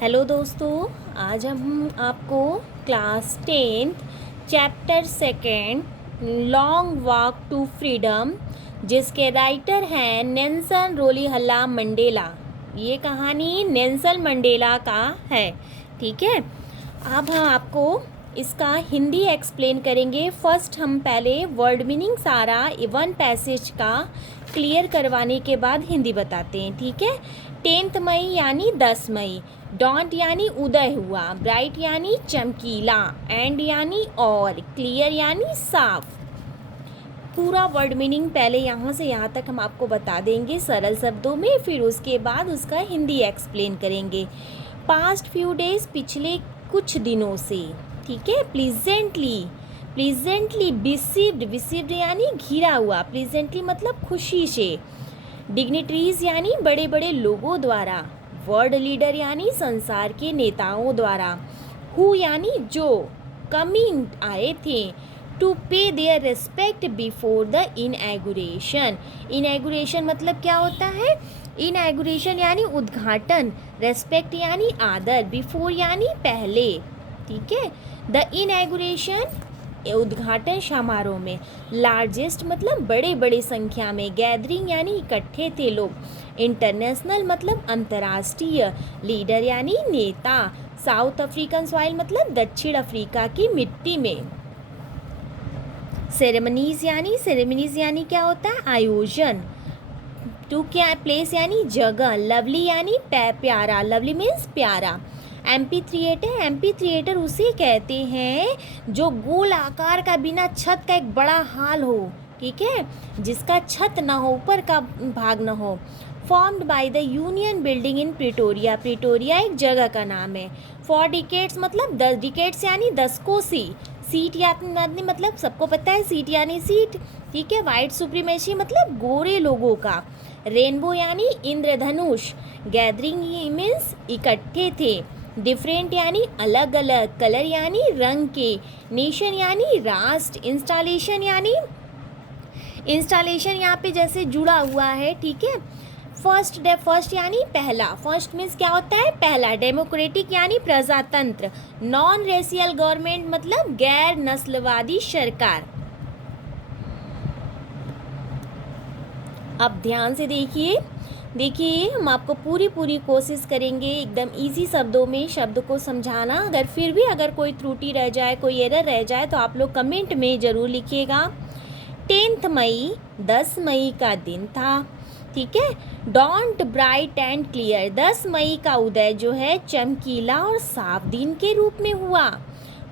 Hello दोस्तों, आज हम आपको class 10th chapter second long walk to freedom जिसके राइटर हैं नेल्सन रोलीहल्ला मंडेला। ये कहानी नेल्सन मंडेला का है। ठीक है, अब हम आपको इसका हिंदी एक्सप्लेन करेंगे। फर्स्ट हम पहले वर्ड मीनिंग सारा वन पैसेज का क्लियर करवाने के बाद हिंदी बताते हैं। ठीक है। 10 मई यानी 10 मई, डॉन्ट यानी उदय हुआ, ब्राइट यानी चमकीला, एंड यानी और, क्लियर यानी साफ। पूरा वर्ड मीनिंग पहले यहाँ से यहाँ तक हम आपको बता देंगे सरल शब्दों में, फिर उसके बाद उसका हिंदी एक्सप्लेन करेंगे। पास्ट फ्यू डेज, पिछले कुछ दिनों से। ठीक है। प्लीजेंटली, प्लीजेंटली बिसीव्ड, बिसीव्ड यानी घिरा हुआ, प्लीजेंटली मतलब खुशी से। डिग्निटरीज यानी बड़े बड़े लोगों द्वारा, वर्ल्ड लीडर यानी संसार के नेताओं द्वारा, हु यानी जो, कमिंग आए थे, टू पे देयर रिस्पेक्ट बिफोर द इनएगुरेशन। इनएगुरेशन मतलब क्या होता है? इनएगुरेशन यानी उद्घाटन, रेस्पेक्ट यानी आदर, बिफोर यानी पहले। ठीक है। द इनएगुरेशन उद्घाटन समारोह में, लार्जेस्ट मतलब बड़े बड़े संख्या में, गैदरिंग यानी इकट्ठे थे लोग, इंटरनेशनल मतलब अंतर्राष्ट्रीय, लीडर यानी नेता, साउथ अफ्रीकन सॉइल मतलब दक्षिण अफ्रीका की मिट्टी में, सेरेमनीज यानी क्या होता है? आयोजन, टू क्या प्लेस यानी जगह, लवली यानी प्यारा, लवली मीन्स प्यारा। एम्पी थिएटर उसे कहते हैं जो गोल आकार का बिना छत का एक बड़ा हॉल हो। ठीक है, जिसका छत ना हो, ऊपर का भाग ना हो। Formed by the union building in Pretoria, Pretoria एक जगह का नाम है। 4 डिकेड्स मतलब 10 डिकेड्स यानी 10 कोसी। सीट यानी मतलब सबको पता है सीट यानी सीट। ठीक है। वाइट सुप्रीमेसी मतलब गोरे लोगों का। रेनबो यानी इंद्रधनुष। गैदरिंग मीन्स इकट्ठे थे। डिफरेंट यानी अलग अलग, कलर यानी रंग के, नेशन यानी राष्ट्र, इंस्टॉलेशन यहाँ पे जैसे जुड़ा हुआ है। ठीक है। फर्स्ट यानी पहला, फर्स्ट मीन्स क्या होता है? पहला। डेमोक्रेटिक यानी प्रजातंत्र। नॉन रेशियल गवर्नमेंट मतलब गैर नस्लवादी सरकार। अब ध्यान से देखिए हम आपको पूरी कोशिश करेंगे एकदम इजी शब्दों में शब्द को समझाना। अगर फिर भी अगर कोई त्रुटि रह जाए, कोई एरर रह जाए तो आप लोग कमेंट में ज़रूर लिखिएगा। 10 मई 10 मई का दिन था। ठीक है। डॉन्ट ब्राइट एंड क्लियर, 10 मई का उदय जो है चमकीला और साफ दिन के रूप में हुआ।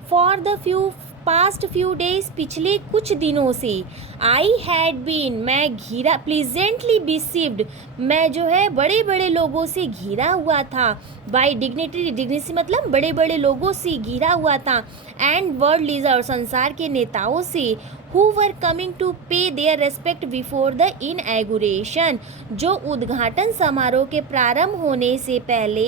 For the past few days, पिछले कुछ दिनों से। आई हैड बीन, मैं घिरा, प्लीजेंटली बिसीव्ड, मैं जो है बड़े बड़े लोगों से घिरा हुआ था। बाई डिग्निटी मतलब बड़े बड़े लोगों से घिरा हुआ था। एंड वर्ल्ड लीडर, संसार के नेताओं से, हु वर कमिंग टू पे देयर रेस्पेक्ट बिफोर द इनएगुरेशन, जो उद्घाटन समारोह के प्रारंभ होने से पहले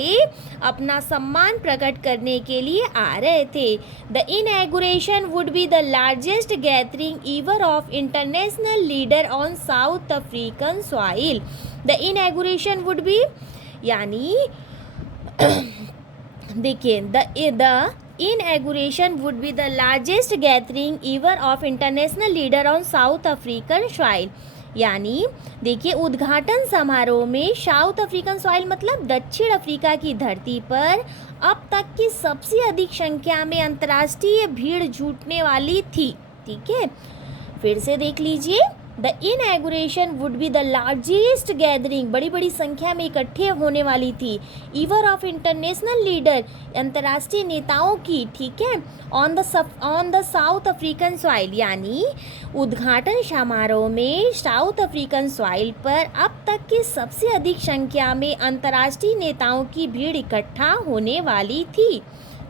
अपना सम्मान प्रकट करने के लिए आ रहे थे। The inauguration would be the largest gathering ever of international leader on South African soil. The inauguration would be यानी देखिए the inauguration would be the largest gathering ever of international leader on South African soil. यानी देखिए उद्घाटन समारोह में south African soil मतलब दक्षिण Africa की धरती पर अब तक की सबसे अधिक संख्या में अंतर्राष्ट्रीय भीड़ जुटने वाली थी। ठीक है, फिर से देख लीजिए। The inauguration would be the largest gathering, बड़ी बड़ी संख्या में इकट्ठे होने वाली थी। ईवर ऑफ इंटरनेशनल लीडर, अंतर्राष्ट्रीय नेताओं की। ठीक है। On the south African soil, यानी उद्घाटन समारोह में साउथ अफ्रीकन सॉइल पर अब तक की सबसे अधिक संख्या में अंतर्राष्ट्रीय नेताओं की भीड़ इकट्ठा होने वाली थी।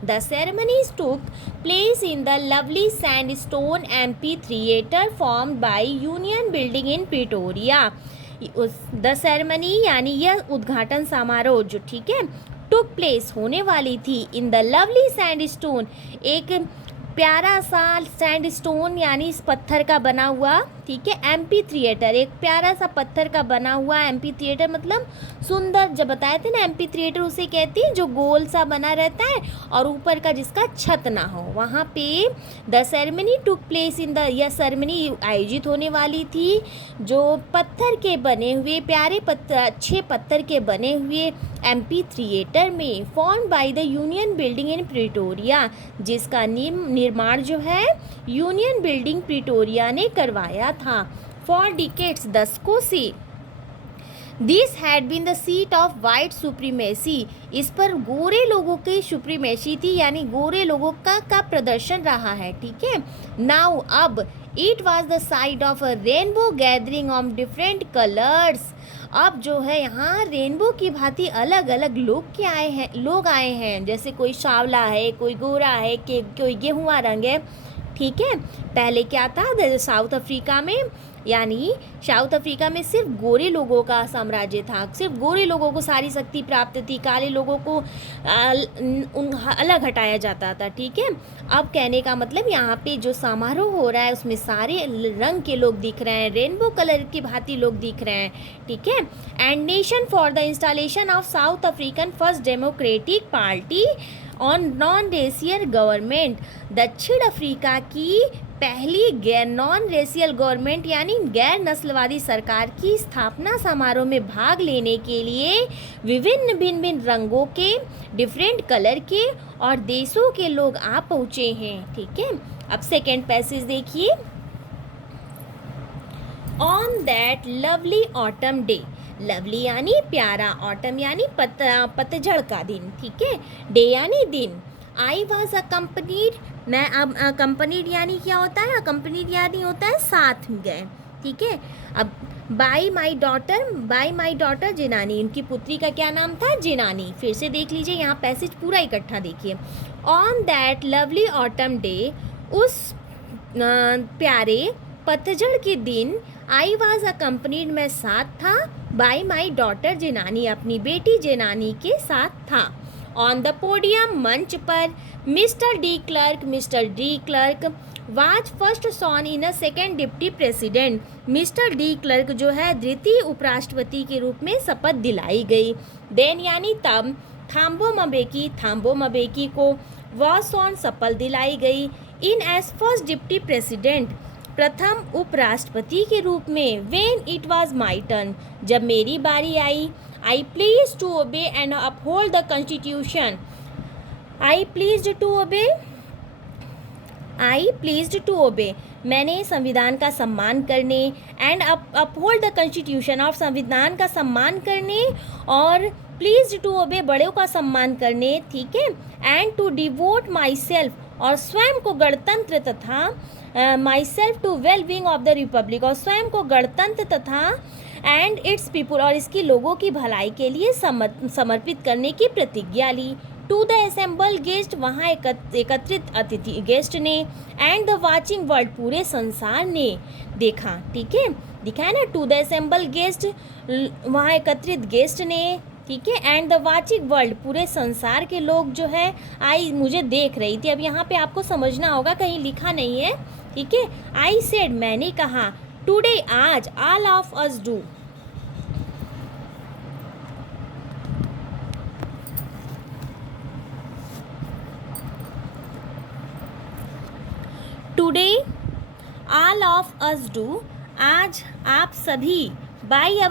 The ceremonies took place in the lovely sandstone amphitheater formed by Union Building in Pretoria. The ceremony यानी यह उद्घाटन समारोह जो ठीक है टुक प्लेस होने वाली थी इन द लवली सैंडस्टोन, एक प्यारा सा सैंडस्टोन यानी इस पत्थर का बना हुआ। ठीक है। एम्पी थिएटर, एक प्यारा सा पत्थर का बना हुआ एम्पी थिएटर, मतलब सुंदर, जब बताए थे ना एम्पी थिएटर उसे कहती है जो गोल सा बना रहता है और ऊपर का जिसका छत ना हो। वहाँ पे the ceremony took place in the, यह सेरेमनी आयोजित होने वाली थी जो पत्थर के बने हुए प्यारे पत्थर, अच्छे पत्थर के बने हुए एम्पी थिएटर में, form by the union building in Pretoria, जिसका निर्माण जो है यूनियन बिल्डिंग प्रिटोरिया ने करवाया था। फॉर डिकेड्स, दशकों से this had been the seat of white supremacy, इस पर गोरे लोगों की सुप्रीमेसी थी, यानी गोरे लोगों का प्रदर्शन रहा है, ठीक है। नाउ अब it was the site of a rainbow gathering of different colours, अब जो है यहाँ रेनबो की भांति अलग अलग लोग आए हैं, जैसे कोई सांवला है, कोई गोरा है, कोई गेहुआ रंग है, ठीक है। पहले क्या था साउथ अफ्रीका में, यानी साउथ अफ्रीका में सिर्फ गोरे लोगों का साम्राज्य था, सिर्फ गोरे लोगों को सारी शक्ति प्राप्त थी, काले लोगों को अलग हटाया जाता था, ठीक है। अब कहने का मतलब यहाँ पे जो समारोह हो रहा है उसमें सारे रंग के लोग दिख रहे हैं, रेनबो कलर की भांति लोग दिख रहे हैं, ठीक है। And nation for the installation of south African first democratic party on non racial government, दक्षिण अफ्रीका की पहली गैर नॉन रेशियल गवर्नमेंट यानी गैर नस्लवादी सरकार की स्थापना समारोह में भाग लेने के लिए विभिन्न भिन्न भिन्न रंगों के, डिफरेंट कलर के और देशों के लोग आ पहुँचे हैं, ठीक है। अब सेकेंड पैसेज देखिए। On that lovely autumn day, lovely यानी प्यारा, ऑटम यानी पतझड़ का दिन, ठीक है, डे यानी दिन। आई वॉज अकम्पनीड, मैं अब अकम्पनीड यानी क्या होता है, अकम्पनीड यानी होता है साथ गए, ठीक है। अब बाई माई डॉटर जिनानी, उनकी पुत्री का क्या नाम था, जिनानी। फिर से देख लीजिए यहाँ पैसेज पूरा इकट्ठा देखिए। On that lovely autumn day, उस प्यारे पतझड़ के दिन, आई वॉज अकम्पनीड, मैं साथ था, बाई माई डॉटर जिनानी, अपनी बेटी जिनानी के साथ था। ऑन द पोडियम, मंच पर, mister de Klerk was first sworn in a second deputy president, mister de Klerk जो है द्वितीय उपराष्ट्रपति के रूप में शपथ दिलाई गई। देन यानी तब, थाम्बो मबेकी को वॉज सॉन शपथ दिलाई गई। In as first deputy president, प्रथम उपराष्ट्रपति के रूप में। When it was my turn, जब मेरी बारी आई। I please to obey and uphold the constitution, I please to obey, मैंने संविधान का सम्मान करने, एंड अपहोल्ड द कॉन्स्टिट्यूशन, और संविधान का सम्मान करने, और प्लीज टू ओबे, बड़ों का सम्मान करने, ठीक है। And to devote myself, और स्वयं को गणतंत्र तथा myself to well being of the republic, और स्वयं को गणतंत्र तथा एंड इट्स पीपुल, और इसकी लोगों की भलाई के लिए समर्पित करने की प्रतिज्ञा ली। टू द असेंबल गेस्ट, वहाँ एकत्रित अतिथि गेस्ट ने, एंड द वाचिंग वर्ल्ड, पूरे संसार ने देखा, ठीक है, दिखाया ना, टू द असेंबल गेस्ट, वहाँ एकत्रित गेस्ट ने, ठीक है, एंड द वाचिंग वर्ल्ड, पूरे संसार के लोग जो है आई मुझे देख रही थी। अब यहाँ पे आपको समझना होगा, कहीं लिखा नहीं है, ठीक है। आई सेड, मैंने कहा, टुडे, आज, all of us do, today all of us do, आज आप सभी, बाय